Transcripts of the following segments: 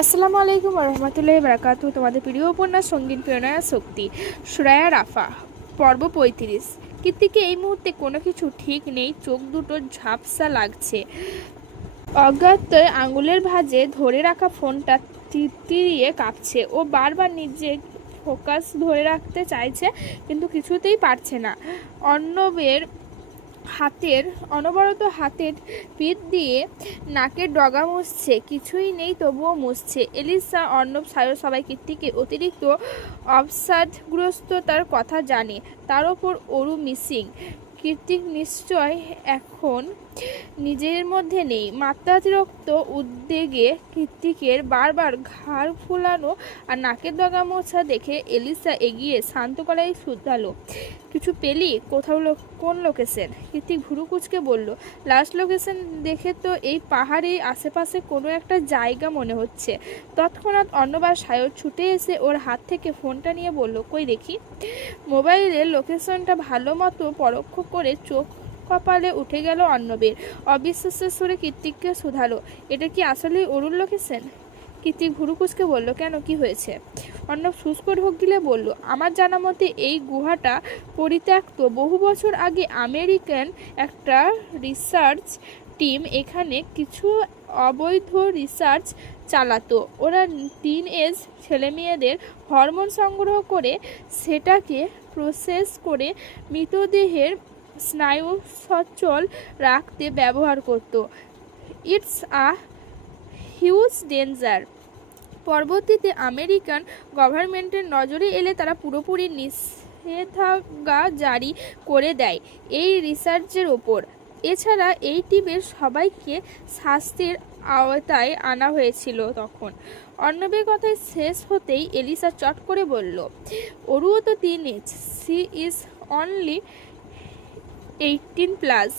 আসসালামু আলাইকুম রহমতুল্লাহি বারাকাতু। তোমাদের প্রিয় উপন্যাস সঙ্গীত প্রেরণা শক্তি, সুরায়া রাফা, পর্ব ৩৫। কীর্তিকে এই মুহূর্তে কোনো কিছু ঠিক নেই, চোখ দুটো ঝাপসা লাগছে। অজ্ঞাতই আঙুলের ভাঁজে ধরে রাখা ফোনটা তিতিরিয়ে কাঁপছে। ও বারবার নিজের ফোকাস ধরে রাখতে চাইছে, কিন্তু কিছুতেই পারছে না। অর্ণবের অনবরত হাতের পিঠ দিয়ে নাকের ডগা মুছছে, কিছুই নেই তবুও মুছছে। এলিসা, অর্ণব, সায়র সবাই কীর্তিকে অতিরিক্ত অবসাদগ্রস্ততার কথা জানে। তার ওপর অরু মিসিং। কীর্তিক নিশ্চয় এখন নিজের মধ্যে নেই। মাত্রাতিরিক্ত উদ্বেগে কীর্তিকের বারবার ঘাড় ফুলানো আর নাকের ডগা মোছা দেখে এলিসা এগিয়ে শান্ত গলায় শুধালো, কিছু পেলি? কোথাও কোন লোকেশন? কীর্তিক ভুরু কুচকে বলল, লাস্ট লোকেশন দেখে তো এই পাহাড়ের আশেপাশে কোনো একটা জায়গা মনে হচ্ছে। তৎক্ষণাৎ অর্ণব আর সায়র ছুটে এসে ওর হাত থেকে ফোনটা নিয়ে বলল, কই দেখি। মোবাইলের লোকেশনটা ভালো মতো পরোক্ষ করে চোখ কপালে উঠে গেল অর্ণবের। অবিশ্বাসের সুরে কীর্তিককে শুধালো, এটা কি আসলেই অরুণ লোকেশন? কীর্তিক ভুরু কুচকে বলল, কেন, কি হয়েছে? অর্ণব শুষ্ক ঢোক গিলে বলল, আমার জানা মতে এই গুহাটা পরিত্যক্ত। বহু বছর আগে আমেরিকান একটা রিসার্চ টিম এখানে কিছু অবৈধ রিসার্চ চালাতো। ওরা টিনএজ ছেলেমেয়েদের হরমোন সংগ্রহ করে সেটাকে প্রসেস করে মৃতদেহের স্নায়ু সচল রাখতে ব্যবহার করত। It's a huge danger. পরবর্তীতে আমেরিকান গভর্নমেন্টের নজরে এলে তারা পুরোপুরি নিষেধাজ্ঞা জারি করে দেয় এই রিসার্চের ওপর। এছাড়া এই টিমের সবাইকে শাস্তির আওতায় আনা হয়েছিল তখন। অর্ণবের কথায় শেষ হতেই এলিসা চট করে বলল, অরুও তো টিনেজ, সি ইজ অনলি 18+।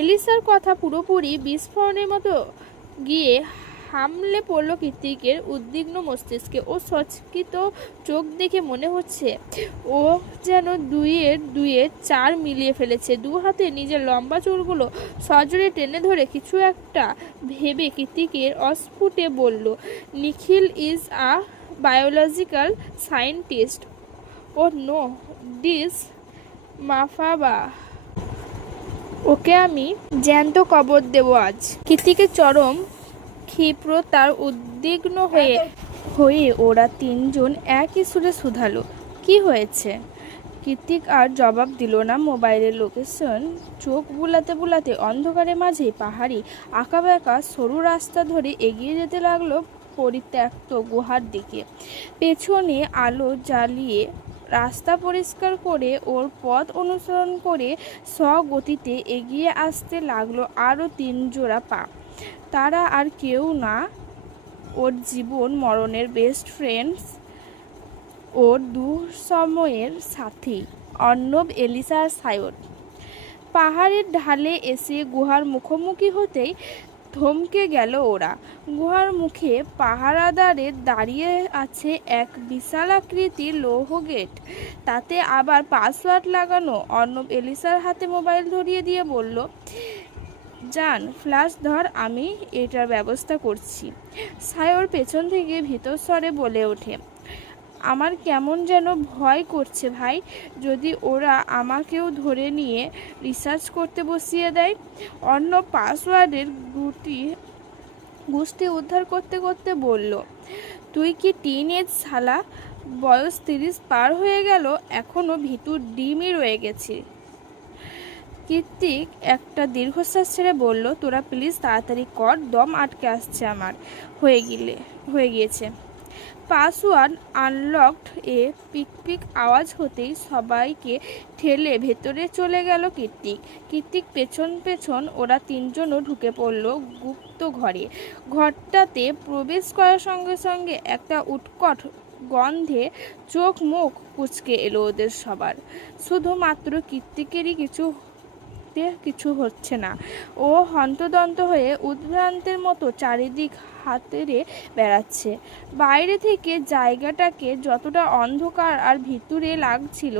এলিসার কথা পুরোপুরি বিস্ফোরণের মতো গিয়ে হামলে পড়ল কীর্তিকের উদ্বিগ্ন মস্তিষ্কে। ও সচকিত চোখ দেখে মনে হচ্ছে ও যেন দুইয়ের দুইয়ে চার মিলিয়ে ফেলেছে। দু হাতে নিজের লম্বা চুলগুলো সজোরে টেনে ধরে কিছু একটা ভেবে কীর্তিকের অস্ফুটে বলল, Nikhil is a biological scientist. ও নো দিস মাফাবা। ওকে আমি জ্যান্ত কবর দেব আজ। কীর্তিকের চরম ক্ষিপ্র তার উদ্বিগ্ন হয়ে ওরা তিনজন একই সুরে শুধালো, কি হয়েছে? কীর্তিক আর জবাব দিল না। মোবাইলের লোকেশন চোখ বুলাতে বুলাতে অন্ধকারের মাঝেই পাহাড়ি আঁকাবাঁকা সরু রাস্তা ধরে এগিয়ে যেতে লাগলো পরিত্যক্ত গুহার দিকে। পেছনে আলো জ্বালিয়ে রাস্তা পরিষ্কার করে ওর পথ অনুসরণ করে স্বগতিতে এগিয়ে আসতে লাগলো আরও 3 জোড়া পা। তারা আর কেউ না, ওর জীবন মরণের বেস্ট ফ্রেন্ডস, ওর দুঃসময়ের সাথী, অর্ণব, এলিসা আর সায়র। পাহাড়ের ঢালে এসে গুহার মুখোমুখি হতেই থমকে গেল ওরা। গুহার মুখে পাহারাদারে দাঁড়িয়ে আছে এক বিশালাকৃতির লৌহ গেট, তাতে আবার পাসওয়ার্ড লাগানো। অর্ণব এলিসার হাতে মোবাইল ধরিয়ে দিয়ে বলল, জান, ফ্ল্যাশ ধর, আমি এটার ব্যবস্থা করছি। সায়র পেছন থেকে ভীতর স্বরে বলে ওঠে, আমার কেমন যেন ভয় করছে ভাই, যদি ওরা আমাকেও ধরে নিয়ে রিসার্চ করতে বসিয়ে দেয়। অর্ণব পাসওয়ার্ডের গুষ্টি উদ্ধার করতে করতে বলল, তুই কি টিনেজ শালা? বয়স 30 পার হয়ে গেল, এখনো ভীতুর ডিমই রয়ে গেছে। কীর্তিক একটা দীর্ঘশ্বাস ছেড়ে বলল, তোরা প্লিজ তাড়াতাড়ি কর, দম আটকে আসছে আমার। হয়ে গিয়েছে। পাসওয়ার্ড আনলকড এ পিক আওয়াজ হতেই সবাইকে ঠেলে ভেতরে চলে গেল কীর্তিক পেছন পেছন। ওরা তিনজনও ঢুকে পড়ল গুপ্ত ঘরে। ঘরটাতে প্রবেশ করার সঙ্গে সঙ্গে একটা উৎকট গন্ধে চোখ মুখ কুঁচকে এলো ওদের সবার। শুধুমাত্র কীর্তিকেরই কিছু হচ্ছে না। ও হন্তদন্ত হয়ে উদ্ভ্রান্তের মতো চারিদিক হাতেরে বেড়াচ্ছে। বাইরে থেকে জায়গাটাকে যতটা অন্ধকার আর ভিতরে লাগছিল,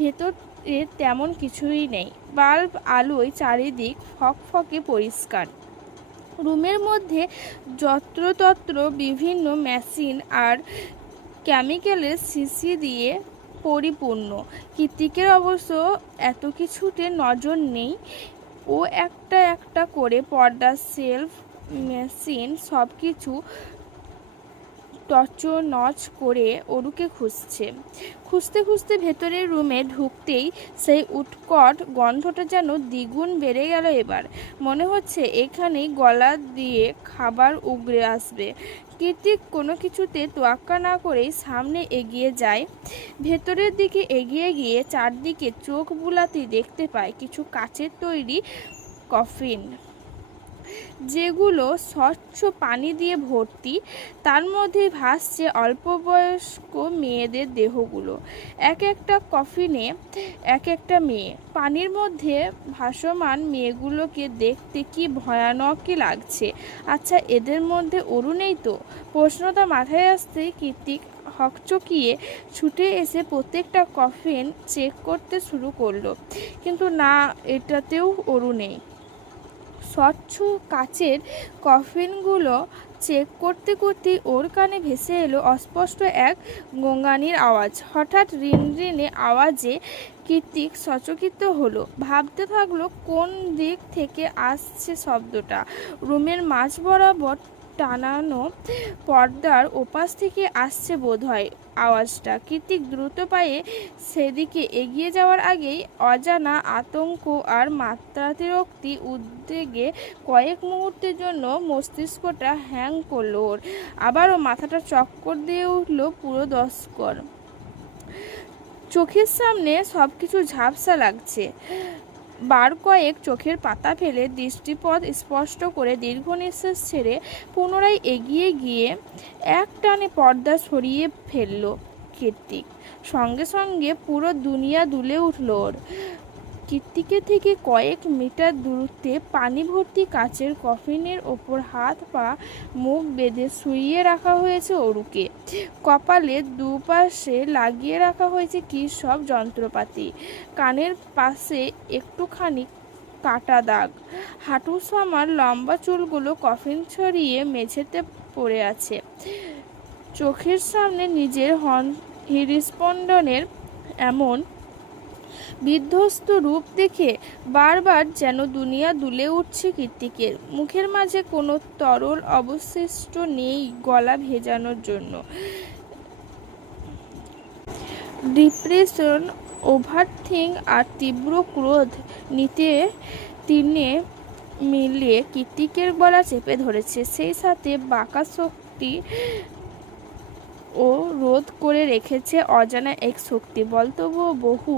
ভেতরে তেমন কিছুই নেই। বাল্ব আলোয় চারিদিক ফকফকে পরিষ্কার। রুমের মধ্যে যত্রতত্র বিভিন্ন মেশিন আর কেমিক্যালের শিশি দিয়ে পরিপূর্ণ। কৃত্তিকের অবশ্য এত কিছুতে নজর নেই। ও একটা একটা করে পর্দা, সেলফ, মেশিন সব কিছু টচনচ করে অরুকে খুঁজতে খুঁজতে ভেতরের রুমে ঢুকতেই সেই উৎকট গন্ধটা যেন দ্বিগুণ বেড়ে গেল। এবার মনে হচ্ছে এখানেই গলা দিয়ে খাবার উগরে আসবে। কৃত্তিক কোনো কিছুতে তোয়াক্কা না করেই সামনে এগিয়ে যায়। ভেতরের দিকে এগিয়ে গিয়ে চারদিকে চোখ বুলাতেই দেখতে পায় কিছু কাচের তৈরি কফিন, যেগুলো স্বচ্ছ পানি দিয়ে ভর্তি। তার মধ্যে ভাসছে অল্প বয়স্ক মেয়েদের দেহগুলো। এক একটা কফিনে এক একটা মেয়ে। পানির মধ্যে ভাসমান মেয়েগুলোকে দেখতে কি ভয়ানকই লাগছে। আচ্ছা, এদের মধ্যে অরু নেই তো? প্রশ্নটা মাথায় আসতেই কৃত্তিক হকচকিয়ে ছুটে এসে প্রত্যেকটা কফিন চেক করতে শুরু করলো। কিন্তু না, এটাতেও অরু নেই। স্বচ্ছ কাচের কফিনগুলো চেক করতে করতেই ওর কানে ভেসে এলো অস্পষ্ট এক গোঙানির আওয়াজ। হঠাৎ রিনরিনে আওয়াজে কৃত্তিক সচকিত হলো। ভাবতে থাকলো কোন দিক থেকে আসছে শব্দটা। রুমের মাঝ বরাবর টানানো পর্দার ওপাশ থেকে আসছে বোধহয় আওয়াজটা। কৃত্তিক দ্রুত পায়ে সেদিকে এগিয়ে যাওয়ার আগেই অজানা আতঙ্ক আর মাত্রাতিরিক্ত উদ্বেগে কয়েক মুহূর্তের জন্য মস্তিষ্কটা হ্যাং করল ওর। আবারও মাথাটা চক্কর দিয়ে উঠল পুরো দস্কর। চোখের সামনে সব কিছু ঝাপসা লাগছে। বার কয়েক চোখের পাতা ফেলে দৃষ্টিপথ স্পষ্ট করে দীর্ঘ নিঃশ্বাস ছেড়ে পুনরায় এগিয়ে গিয়ে এক টানে পর্দা সরিয়ে ফেলল কৃত্তিক। সঙ্গে সঙ্গে পুরো দুনিয়া দুলে উঠল ওর। কৃত্তিকের থেকে কয়েক মিটার দূরত্বে পানি ভর্তি কাচের কফিনের ওপর হাত পা মুখ বেঁধে শুইয়ে রাখা হয়েছে অরুকে। কপালে দুপাশে লাগিয়ে রাখা হয়েছে কী সব যন্ত্রপাতি। কানের পাশে একটুখানি কাটা দাগ। হাঁটু সমান লম্বা চুলগুলো কফিন ছড়িয়ে মেঝেতে পড়ে আছে। চোখের সামনে নিজের হৃদস্পন্দনের এমন বিধ্বস্ত রূপ দেখে বারবার যেন দুনিয়া দুলে উঠছে কৃত্তিকের। মুখের মাঝে কোনো তরল অবশিষ্ট নেই গলা ভেজানোর জন্য। ডিপ্রেশন, ওভারথিং আর তীব্র ক্রোধ তিনে মিলিয়ে কৃত্তিকের গলা চেপে ধরেছে। সেই সাথে বাঁকা শক্তি ও রোধ করে রেখেছে অজানা এক শক্তি বল। তবুও বহু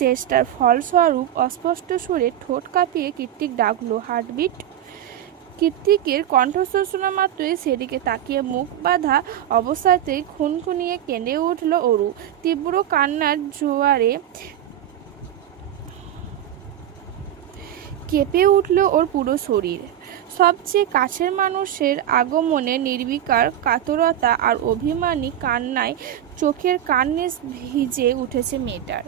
চেষ্টার ফলস্বরূপ অস্পষ্ট সুরে ঠোঁট কাঁপিয়ে কৃত্তিক ডাকল, হার্টবিট। কৃত্তিকের কণ্ঠস্বর শোনা মাত্রই সেদিকে তাকিয়ে মুখ বাঁধা অবস্থাতেই খুনখুনিয়ে কেঁদে উঠল অরু। তীব্র কান্নার জোয়ারে কেঁপে উঠল ওর পুরো শরীর। সবচেয়ে কাছের মানুষের আগমনে নির্বিকার কাতরতা আর অভিমানী কান্নায় চোখের কার্নিশ ভিজে উঠেছে মেয়েটার।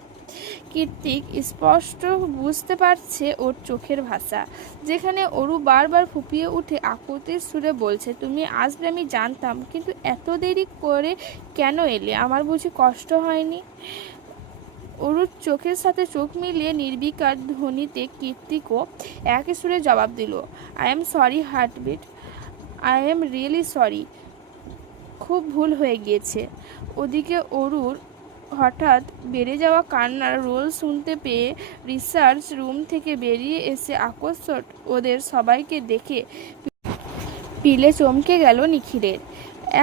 কৃত্তিক স্পষ্ট বুঝতে পারছে ওর চোখের ভাষা, যেখানে অরু বারবার ফুপিয়ে উঠে আকুতির সুরে বলছে, তুমি আসবে আমি জানতাম, কিন্তু এত দেরি করে কেন এলে? আমার বুঝি কষ্ট হয়নি? অরুর চোখের সাথে চোখ মিলিয়ে নির্বিকার ধ্বনিতে কৃত্তিকও একই সুরে জবাব দিল, I am sorry heartbeat, I am really sorry, খুব ভুল হয়ে গিয়েছে। ওদিকে অরুর হঠাৎ বেড়ে যাওয়া কান্নার রোল শুনতে পেয়ে রিসার্চ রুম থেকে বেরিয়ে এসে আকস্মাৎ ওদের সবাইকে দেখে পিলে চমকে গেল নিখিলের।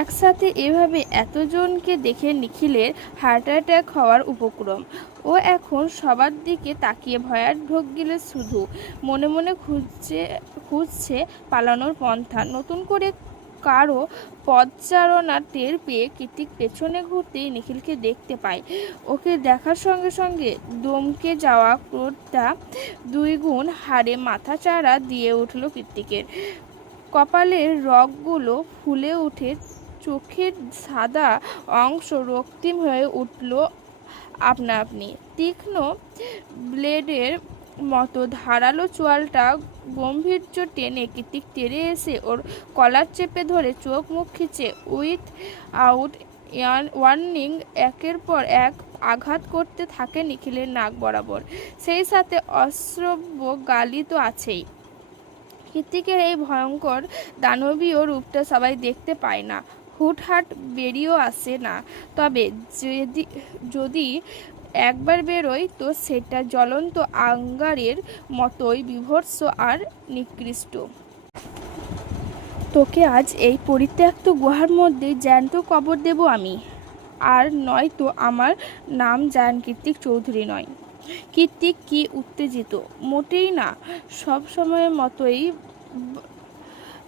একসাথে এভাবে এতজনকে দেখে নিখিলের হার্ট অ্যাটাক হওয়ার উপক্রম। ও এখন সবার দিকে তাকিয়ে ভয়ার ঢোক গিলে শুধু মনে মনে খুঁজছে পালানোর পন্থা। নতুন করে কারো পদচারণা টের পেয়ে কৃত্তিক পেছনে ঘুরতেই নিখিলকে দেখতে পায়। ওকে দেখার সঙ্গে সঙ্গে দমকে যাওয়া ক্রোধটা দুইগুণ হারে মাথাচাড়া দিয়ে উঠল কৃত্তিকের। কপালের রগগুলো ফুলে উঠে চোখের সাদা অংশ রক্তিম হয়ে উঠল আপনা আপনি। তীক্ষ্ণ ব্লেডের মতো ধারালো চোয়ালটা গম্ভীর্য টেনে কৃতিক তেড়ে এসে ওর কলার চেপে ধরে চোখ মুখ খিচে উইথ আউট ওয়ার্নিং একের পর এক আঘাত করতে থাকে নিখিলের নাক বরাবর। সেই সাথে অশ্রব্য গালি তো আছেই। কৃতিকের এই ভয়ঙ্কর দানবীয় রূপটা সবাই দেখতে পায় না, হুটহাট বেরিয়েও আসে না। তবে যদি একবার বেরোয় তো সেটা জ্বলন্ত আঙ্গারের মতোই বিভৎস আর নিকৃষ্ট। তোকে আজ এই পরিত্যক্ত গুহার মধ্যে জ্যান্ত কবর দেব আমি। আর নয়তো আমার নাম জায়ান কৃতিক চৌধুরী নয়। কৃতিক কি উত্তেজিত? মোটেই না, সব সময়ের মতোই।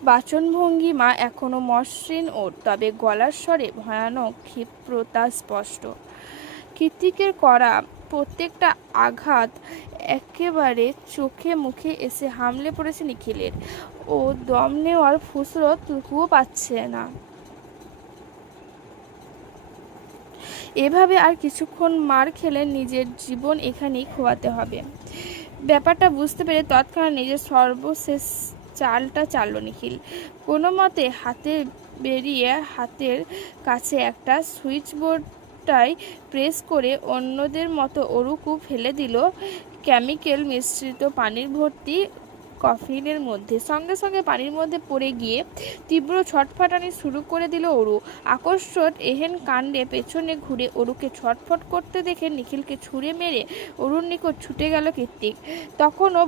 বাচনভঙ্গিমা এখনো মসৃণ ওর, তবে গলার স্বরে ভয়ানক ক্ষিপ্রতা স্পষ্ট। কৃতিকের করা প্রত্যেকটা আঘাত একেবারে চোখে মুখে এসে হামলে পড়েছে নিখিলের। ও দম নেওয়ার ফুসরতটুকুও পাচ্ছে না। এভাবে আর কিছুক্ষণ মার খেলে নিজের জীবন এখানেই খোয়াতে হবে। ব্যাপারটা বুঝতে পেরে তৎক্ষণাৎ নিজের সর্বশেষ চালটা চালল নিখিল। কোনো মতে হাতে বেরিয়ে হাতের কাছে একটা সুইচবোর্ডটাই প্রেস করে অন্যদের মতো অরুকু ফেলে দিল কেমিক্যাল মিশ্রিত পানির ভর্তি কফিনের মধ্যে। সঙ্গে সঙ্গে পানির মধ্যে পড়ে গিয়ে তীব্র ছটফটানি শুরু করে দিল অরু। আকস্মাৎ এহেন কাণ্ডে পেছনে ঘুরে অরুকে ছটফট করতে দেখে নিখিলকে ছুঁড়ে মেরে অরুর নিকট ছুটে গেল কৃতিক। তখনও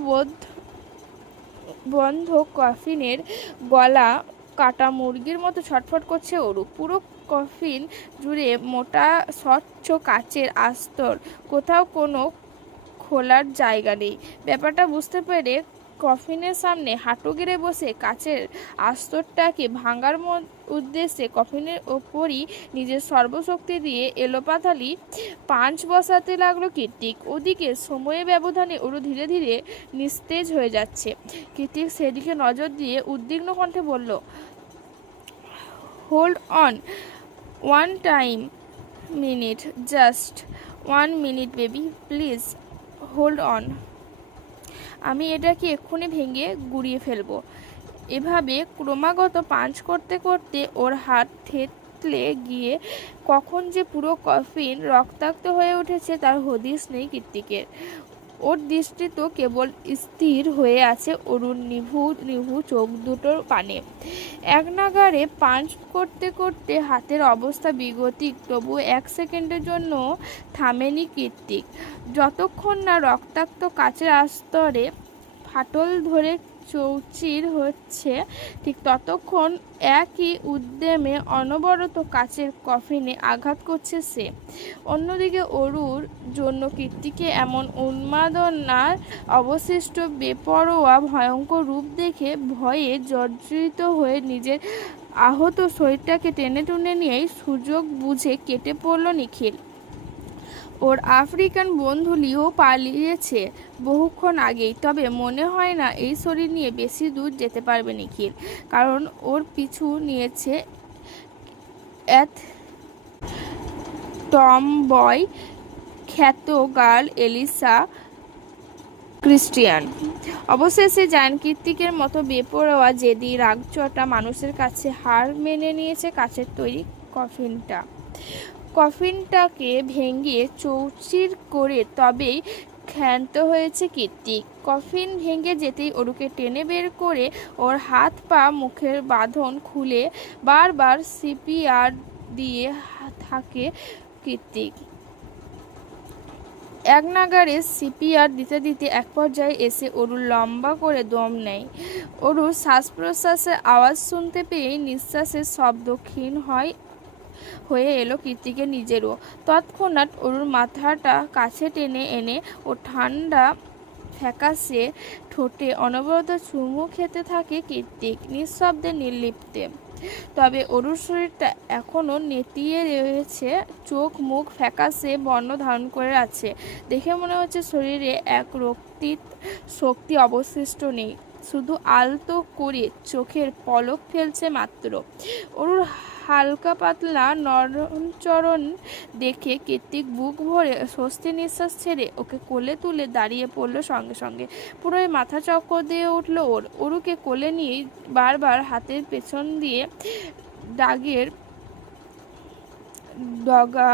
বন্ধ কফিনের গলা কাটা মুরগির মতো ছটফট করছে অরু। পুরো কফিন জুড়ে মোটা স্বচ্ছ কাচের আস্তর, কোথাও কোনো খোলার জায়গা নেই। ব্যাপারটা বুঝতে পেরে কফিনের সামনে হাঁটু গেড়ে বসে কাচের আস্তরটাকে ভাঙার উদ্দেশ্যে কফিনের ওপরই নিজের সর্বশক্তি দিয়ে এলোপাথালি পাঁচ বসাতে লাগলো কৃতিক। ওদিকে সময়ের ব্যবধানে ওরু ধীরে ধীরে নিস্তেজ হয়ে যাচ্ছে। কৃতিক সেদিকে নজর দিয়ে উদ্বিগ্ন কণ্ঠে বলল, hold on minute, just 1 minute baby, please hold on. আমি এটাকে এক্ষুনি ভেঙে গুঁড়িয়ে ফেলবো। এভাবে ক্রমাগত পাঞ্চ করতে করতে ওর হাত থেতলে গিয়ে কখন যে পুরো কফিন রক্তাক্ত হয়ে উঠেছে তার হদিশ নেই কৃতিকের। ওর দৃষ্টি তো কেবল স্থির হয়ে আছে অরুণ নিভু নিভু চোখ দুটোর পানে। এক নাগাড়ে পাঞ্চ করতে করতে হাতের অবস্থা বিগতিক, তবু 1 সেকেন্ডের জন্য থামেনি কৃতিক। যতক্ষণ না রক্তাক্ত কাচের আস্তরে ফাটল ধরে চৌচির হচ্ছে, ঠিক ততক্ষণ একই উদ্যমে অনবরত কাচের কফিনে আঘাত করছে সে। অন্যদিকে অরুর জন্য কৃতিকে এমন উন্মাদনার অবশিষ্ট বেপরোয়া ভয়ঙ্কর রূপ দেখে ভয়ে জর্জরিত হয়ে নিজের আহত শরীরটাকে টেনে টুনে নিয়েই সুযোগ বুঝে কেটে পড়ল নিখিল। ওর আফ্রিকান বন্ধু লিও পালিয়েছে বহুক্ষণ আগেই, তবে মনে হয় না এই শরীর নিয়ে বেশি দূর যেতে পারবে নিখিল, কারণ ওর পিছু নিয়েছে টমবয় খ্যাত গার্ল এলিসা ক্রিস্টিয়ান। অবশেষে জায়ান কৃতিকের মতো বেপরোয়া জেদি রাগচটা মানুষের কাছে হার মেনে নিয়েছে কাচের তৈরি কফিনটাকে ভেঙে চৌচির করে তবেই ক্ষান্ত হয়েছে কৃতিক। কফিন ভেঙে যেতেই অরুকে টেনে বের করে ওর হাত পা মুখের বাঁধন খুলে বারবার সিপিআর দিয়ে থাকে কৃতিক। এক নাগাড়ে সিপিআর দিতে দিতে এক পর্যায়ে এসে অরু লম্বা করে দম নেয়। অরুর শ্বাস প্রশ্বাসের আওয়াজ শুনতে পেয়ে নিঃশ্বাসের শব্দ ক্ষীণ হয়ে এলো কৃতিকের নিজেরও। তৎক্ষণাৎ অরুর মাথাটা কাছে টেনে এনে ও ঠান্ডা ফ্যাকাশে ঠোঁটে অনবরত চুমু খেতে থাকে কৃতিক, নিঃশব্দে নির্লিপ্তে। তবে অরুর শরীরটা এখনো নেতিয়ে রয়েছে, চোখ মুখ ফ্যাকাশে বর্ণ ধারণ করে আছে। দেখে মনে হচ্ছে শরীরে এক রক্তিত শক্তি অবশিষ্ট নেই। শুধু আলতো করে চোখের পলক ফেলছে মাত্র। অরুর হালকা পাতলা নরমচরণ দেখে কৃত্তিক বুক ভরে স্বস্তি নিঃশ্বাস ছেড়ে ওকে কোলে তুলে দাঁড়িয়ে পড়ল সঙ্গে সঙ্গে। পুরোই মাথা চক্কর দিয়ে উঠল ওর। অরুকে কোলে নিয়েই বারবার হাতের পেছন দিয়ে দাগের ডগা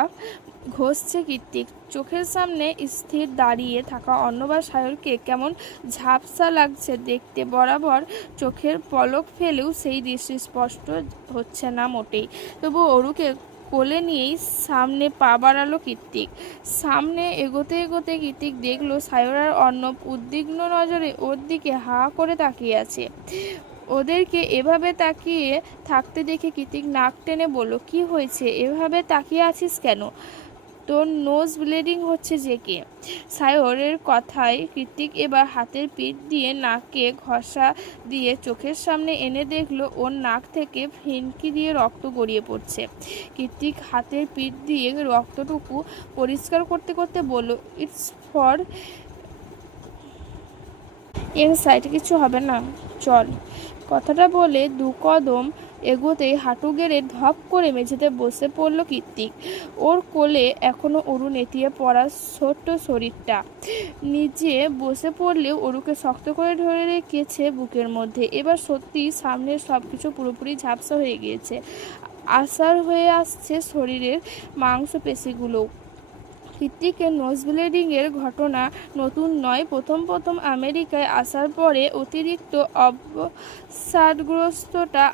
ঘষছে কৃত্তিক। চোখের সামনে স্থির দাঁড়িয়ে থাকা অর্ণব আর সায়রকে কেমন ঝাপসা লাগছে দেখতে। বরাবর চোখের পলক ফেলেও সেই দৃশ্য স্পষ্ট হচ্ছে না মোটেই। তবু অরুকে কোলে নিয়েই সামনে পা বাড়ালো কৃত্তিক। সামনে এগোতে এগোতে কৃত্তিক দেখলো সায়র আর অর্ণব উদ্বিগ্ন নজরে ওর দিকে হা করে তাকিয়ে আছে। ওদেরকে এভাবে তাকিয়ে থাকতে দেখে কৃত্তিক নাক টেনে বলল, কি হয়েছে, এভাবে তাকিয়ে আছিস কেন? তোর নোজ ব্লিডিং হচ্ছে যে কে? সায়রের কথায় কৃত্তিক এবার হাতের পিঠ দিয়ে নাকে ঘষা দিয়ে চোখের সামনে এনে দেখলো ওর নাক থেকে ফিনকি দিয়ে রক্ত গড়িয়ে পড়ছে। কৃত্তিক হাতের পিঠ দিয়ে রক্তটুকু পরিষ্কার করতে করতে বলল, ইটস ফর ইনসাইড, কিছু হবে না, চল। কথাটা বলে 2 কদম এগোতেই হাঁটু গেড়ে ধপ করে মেঝেতে বসে পড়ল কৃত্তিক। ওর কোলে এখনো অরু নেতিয়ে পড়া ছোট্ট শরীরটা। নিজে বসে পড়লেও অরুকে শক্ত করে ধরে রেখেছে বুকের মধ্যে। এবার সত্যি সামনের সবকিছু পুরোপুরি ঝাপসা হয়ে গিয়েছে। আসার হয়ে আসছে শরীরের মাংসপেশিগুলো। কৃত্তিকের নোজ ব্লিডিংয়ের ঘটনা নতুন নয়। প্রথম আমেরিকায় আসার পরে অতিরিক্ত অবসাদগ্রস্ততা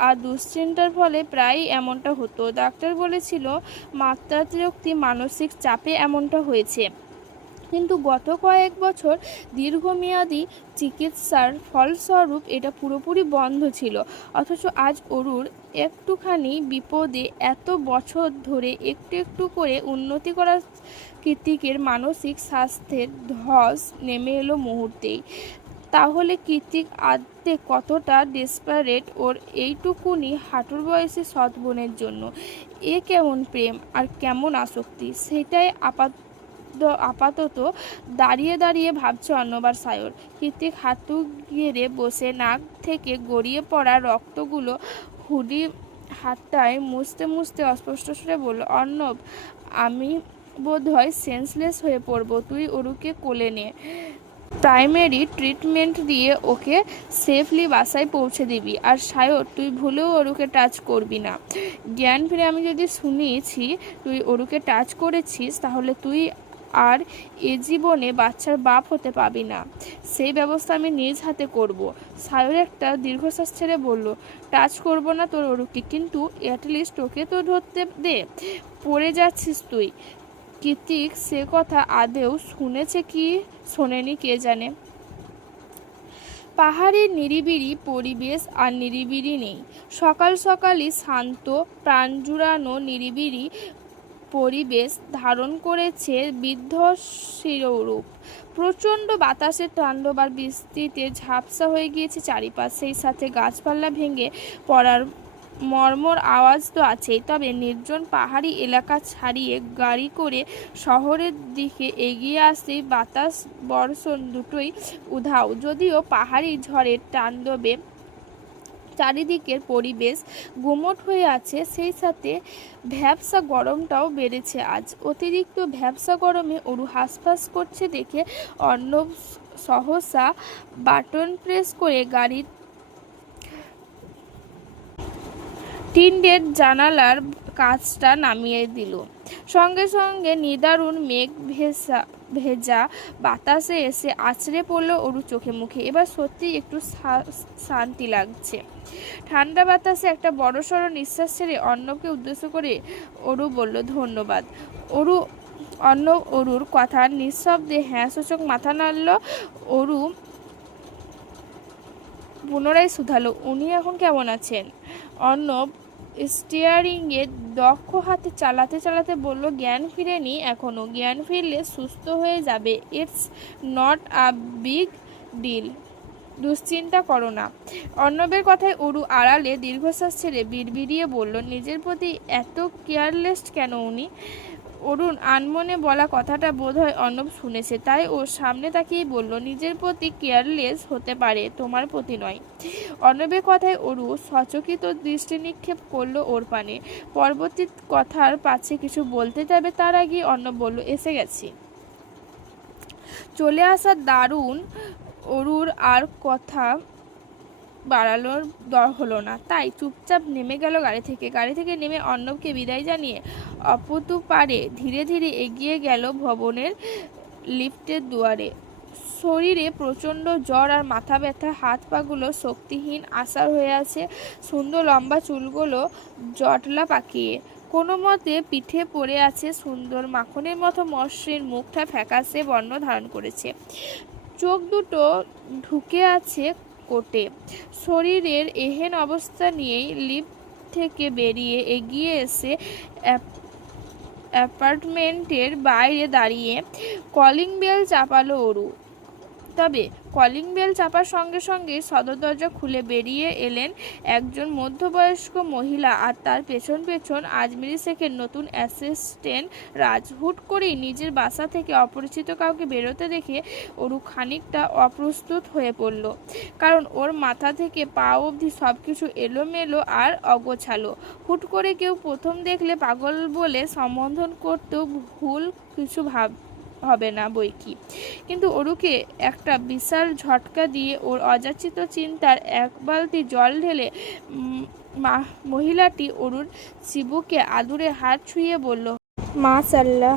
আর দুশ্চিন্তার ফলে প্রায়ই এমনটা হতো। ডাক্তার বলেছিল মাত্রাতিরিক্ত মানসিক চাপে এমনটা হয়েছে। কিন্তু গত কয়েক বছর দীর্ঘমেয়াদী চিকিৎসার ফলস্বরূপ এটা পুরোপুরি বন্ধ ছিল। অথচ আজ অরুর একটুখানি বিপদে এত বছর ধরে একটু একটু করে উন্নতি করা কৃত্তিকের মানসিক স্বাস্থ্যের ধস নেমে এলো মুহূর্তেই। তাহলে কৃত্তিক আদতে কতটা ডেসপারেট ওর এইটুকুনি হাঁটুর বয়সী সৎ বোনের জন্য। এ কেমন প্রেম আর কেমন আসক্তি, সেটাই আপাতত দাঁড়িয়ে দাঁড়িয়ে ভাবছে অর্ণব আর সায়র। কৃত্তিক হাঁটু গেড়ে বসে নাক থেকে গড়িয়ে পড়া রক্তগুলো হুডি হাতটায় মুছতে মুছতে অস্পষ্ট সুরে বলল, অর্ণব, আমি বোধহয় সেন্সলেস হয়ে পড়বো, তুই অরুকে কোলে নে। প্রাইমারি ট্রিটমেন্ট দিয়ে ওকে সেফলি বাসায় পৌঁছে দিবি। আর সায়র, তুই ভুলেও অরুকে টাচ করবি না। জ্ঞান ফিরে আমি যদি শুনেছি তুই অরুকে টাচ করেছিস, তাহলে তুই আর এ জীবনে বাচ্চার বাপ হতে পাবি না। সেই ব্যবস্থা আমি নিজ হাতে করব। সায়র একটা দীর্ঘশ্বাস ছেড়ে বলল, টাচ করব না তোর অরুকে, কিন্তু অ্যাটলিস্ট ওকে তো ধরতে দে, পড়ে যাচ্ছিস তুই। কৃত্তিক সে কথা আদেও শুনেছে কি শোনেনি কে জানে। পাহাড়ের নিরিবিলি পরিবেশ আর নিরিবিলি নেই। সকাল সকালই শান্ত প্রাণ জুড়ানো নিরিবিলি পরিবেশ ধারণ করেছে বিধ্বংসীরূপ। প্রচণ্ড বাতাসের তাণ্ডব আর বৃষ্টিতে ঝাপসা হয়ে গিয়েছে চারিপাশ। সেই সাথে গাছপালা ভেঙে পড়ার মর্মর আওয়াজ তো আছেই। তবে নির্জন পাহাড়ি এলাকা ছাড়িয়ে গাড়ি করে শহরের দিকে এগিয়ে আসতেই বাতাস বর্ষণ দুটোই উধাও। যদিও পাহাড়ি ঝড়ের তাণ্ডবে চারিদিকের পরিবেশ গুমোট হয়ে আছে, সেই সাথে ভ্যাপসা গরমটাও বেড়েছে আজ। অতিরিক্ত ভ্যাপসা গরমে অরু হাঁসফাঁস করছে দেখে অর্ণব সহসা বাটন প্রেস করে গাড়ির টিন্ডের জানালার কাঁচটা নামিয়ে দিল। সঙ্গে সঙ্গে নিদারুণ মেঘ ভেজা বাতাসে এসে আছড়ে পড়লো অরু চোখে মুখে। এবার সত্যি একটু শান্তি লাগছে। ঠান্ডা বাতাসে একটা বড়সড় নিঃশ্বাস ছেড়ে অর্ণবকে উদ্দেশ্য করে অরু বলল, ধন্যবাদ। অর্ণব অরুর কথা নিঃশব্দে হ্যাঁ সূচক মাথা নাড়ল। অরু পুনরায় শুধালো, উনি এখন কেমন আছেন? অর্ণব স্টিয়ারিংয়ে দক্ষ হাতে চালাতে চালাতে বলল, জ্ঞান ফিরেনি এখনো, জ্ঞান ফিরলে সুস্থ হয়ে যাবে। It's not a big deal, দুশ্চিন্তা করো না। অর্ণবের কথায় অরু আড়ালে দীর্ঘশ্বাস ছেড়ে বিড়বিড়িয়ে বলল, নিজের প্রতি এত কেয়ারলেস কেন উনি? অরুণ আনমনে বলা কথাটা বোধহয় অর্ণব শুনেছে, তাই ওর সামনে তাকিয়েই বলল, নিজের প্রতি কেয়ারলেস হতে পারে, তোমার প্রতি নয়। অর্ণবের কথায় অরু সচকিত দৃষ্টি নিক্ষেপ করলো ওর পানে। পরবর্তী কথার পাছে কিছু বলতে যাবে তার আগে অর্ণব বলল, এসে গেছি। চলে আসা দারুণ। অরুর আর কথা বাড়ানোর হলো না, তাই চুপচাপ নেমে গেল গাড়ি থেকে নেমে অর্ণবকে বিদায় জানিয়ে অপতু পারে ধীরে ধীরে এগিয়ে গেল ভবনের লিফটের দুয়ারে। শরীরে প্রচণ্ড জ্বর আর মাথা ব্যথা, হাত পাগুলো শক্তিহীন আসার হয়ে আছে, সুন্দর লম্বা চুলগুলো জটলা পাকিয়ে কোনো মতে পিঠে পড়ে আছে, সুন্দর মাখনের মতো মসৃণ মুখটা ফ্যাকাশে বর্ণ ধারণ করেছে, চোখ দুটো ঢুকে আছে কোটে। শরীরের এহেন অবস্থা নিয়েই লিফট থেকে বেরিয়ে এগিয়ে এসে অ্যাপার্টমেন্টের বাইরে দাঁড়িয়ে কলিং বেল চাপালো অরু। তবে কলিং বেল চাপার সঙ্গে সঙ্গে সদর দরজা খুলে বেরিয়ে এলেন একজন মধ্যবয়স্ক মহিলা আর তার পেছন পেছন আজমিরি শেখের নতুন অ্যাসিস্ট্যান্ট রাজ। হুট করেই নিজের বাসা থেকে অপরিচিত কাউকে বেরোতে দেখে অরু খানিকটা অপ্রস্তুত হয়ে পড়ল, কারণ ওর মাথা থেকে পা অবধি সব কিছু এলোমেলো আর অগোছালো। হুট করে কেউ প্রথম দেখলে পাগল বলে সম্বোধন করতেও ভুল কিছু হবে না বইকি, কিন্তু অরুকে একটা বিশাল ঝটকা দিয়ে ওর অযাচিত চিন্তার এক বালতি জল ঢেলে মহিলাটি অরুর চিবুকে আদুরে হাত ছুঁয়ে বলল, মাশাআল্লাহ,